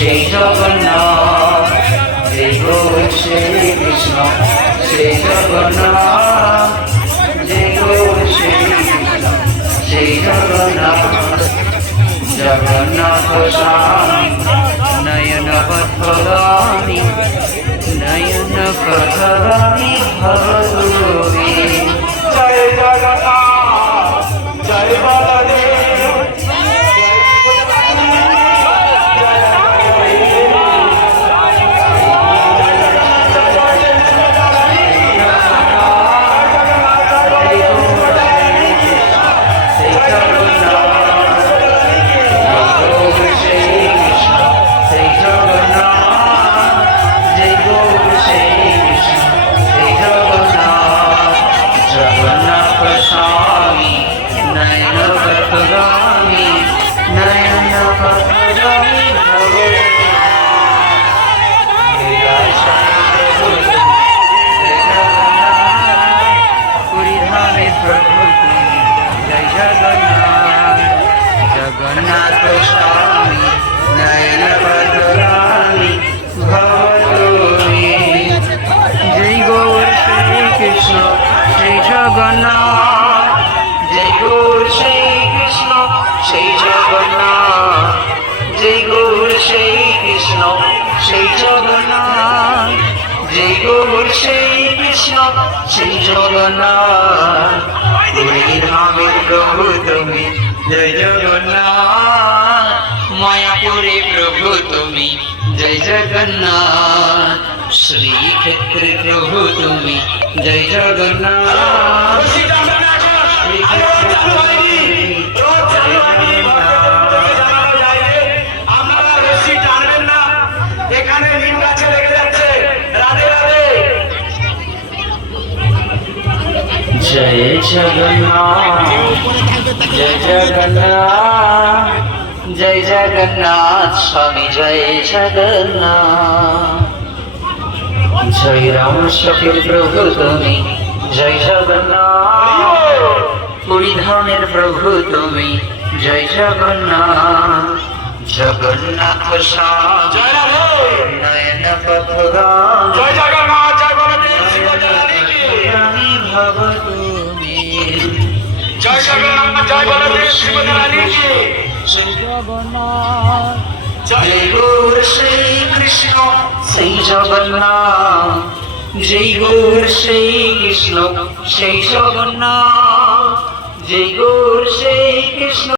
সেই জগন্নাথ, জয় গৌর শ্রী কৃষ্ণ সেই জগন্নাথ, জয় গৌর শ্রী কৃষ্ণ সেই জগন্নাথ। জগন্নাথ স্বামী নয়ন পথগামী, নয়ন পথগামী ভবতু মে। জয় জগন্নাথ, জয় বলদেব, জগন্নাথ স্বামী নয়ন পথগামী ভবতু মে। জয় গৌর শ্রী কৃষ্ণ সেই জগন্নাথ, জয় গৌর শ্রী কৃষ্ণ সেই জগন্নাথ, জয় গৌর শ্রী কৃষ্ণ সেই জগন্নাথ, জয় গৌর শ্রী কৃষ্ণ সেই জগন্নাথ। পুরীর ধামের প্রভু তুমি জয় জগন্নাথ, মায়াপুরে প্রভু তুমি জয় জগন্নাথ, শ্রীক্ষেত্রে প্রভু তুমি জয় জগন্নাথ, শ্রীক্ষেত্রে প্রভু তুমি জয় আপনারা রশি টানবেন না, এখানে নিম গাছে লেগে যাচ্ছে। রাধে রাধে। জয় জগন্নাথ, জয় জগন্নাথ, জয় জগন্নাথ স্বামী জয় জগন্নাথ। জয় রাম সখীর প্রভু তুমি জয় জগন্নাথ, পুরী ধামের প্রভু তুমি জয় জগন্নাথ। জগন্নাথ স্বামী জয় রাধে। নয়ন পথগামী, জয় জগন্নাথ, জয় বলদেব, শিব জানি কি। ভবতু মে। জয় জগন্নাথ, জয় বলদেব, শিব জানি কি। সেই জগন্নাথ, জয় জয় গৌর শ্রী কৃষ্ণ সেই জগন্নাথ, জয় গৌর শ্রী কৃষ্ণ সেই জগন্নাথ, জয় গৌর শ্রী কৃষ্ণ।